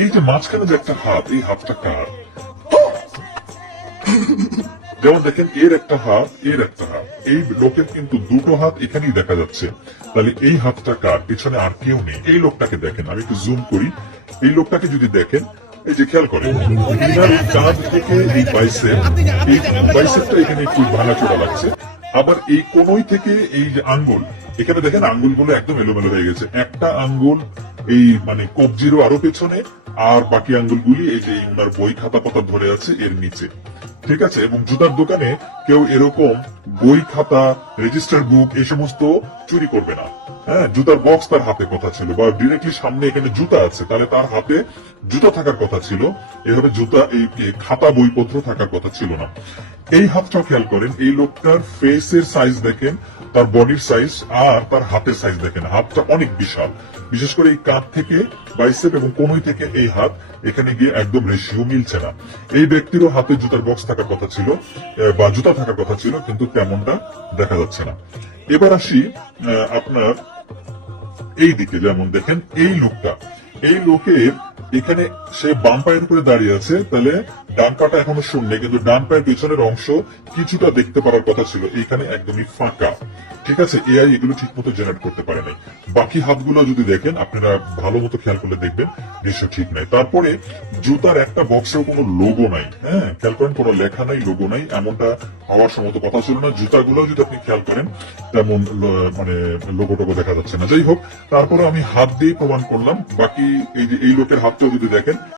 এই যে মাঝখানে যে একটা হাত, এই হাতটা কার? যেমন দেখেন এর একটা হাত, এর একটা হাত, এই লোকের কিন্তু দুটো হাত এখানেই দেখা যাচ্ছে। তাহলে এই হাতটা কার? পিছনে আর কেউ নেই। এই লোকটাকে দেখেন, আমি একটু জুম করি। এই লোকটাকে যদি দেখেন, এই যে খেয়াল করেন, ইনার কাঁধ থেকে এই বাইসেপটা এখানে একটু ভাঙাচোরা লাগছে। আবার এই কোনই থেকে এই যে আঙ্গুল, এখানে দেখেন আঙ্গুলগুলো একদম এলোমেলো হয়ে গেছে। একটা আঙ্গুল এই মানে কবজিরও আরো পেছনে, আর বাকি আঙ্গুলগুলি এই যে ওনার বই খাতা পাতা ধরে আছে এর নিচে। ঠিক আছে। এবং জুতার দোকানে কেউ এরকম বই খাতা, রেজিস্টার বুক এই সমস্ত চুরি করবে না। হ্যাঁ, জুতার বক্স তার হাতে কথা ছিল, বা ডিরেক্টলি সামনে এখানে জুতা আছে, তাহলে তার হাতে জুতা থাকার কথা ছিল। এভাবে জুতা এই খাতা বইপত্র থাকার কথা ছিল না। এই হাতটাও খেয়াল করেন, এই লোকটার ফেসের সাইজ দেখেন, তার বডির সাইজ আর তার হাতের সাইজ দেখেন, হাতটা অনেক বিশাল। বিশেষ করে এই কাঁধ থেকে বাইসেপ এবং কোনই থেকে এই হাত এখানে গিয়ে একদম রেশিও মিলছে না। এই ব্যক্তিরও হাতে জুতার বক্স থাকার কথা ছিল, বা জুতা থাকার কথা ছিল, কিন্তু তেমনটা দেখা যাচ্ছে না। এবার আসি আপনার এই দিকে। যেমন দেখেন এই লোকটা, এই লোকের এখানে সে বাম পায়ের উপরে দাঁড়িয়ে আছে, তাহলে ডান পাটা এখনো শূন্য, কিন্তু ডান পায়ের পেছনের অংশ কিছুটা দেখতে পারার কথা ছিল, এখানে একদমই ফাঁকা। ঠিক আছে, এআই এগুলো ঠিক মতো জেনারেট করতে পারে নাই। বাকি হাতগুলো যদি দেখেন, আপনারা ভালো মতো খেয়াল করলে দেখবেন নিশ্চয় ঠিক নাই। তারপরে জুতার একটা বক্সেও কোনো লোগো নাই। হ্যাঁ, খেয়াল করেন, কোনো লেখা নাই, লোগো নাই, এমনটা হওয়ার সময় কথা ছিল না। জুতাগুলো যদি আপনি খেয়াল করেন, তেমন মানে লোগো টোগো দেখা যাচ্ছে না। যাই হোক, তারপরে আমি হাত দিয়ে প্রমাণ করলাম। বাকি এই যে এই লোকের হাতটাও যদি দেখেন,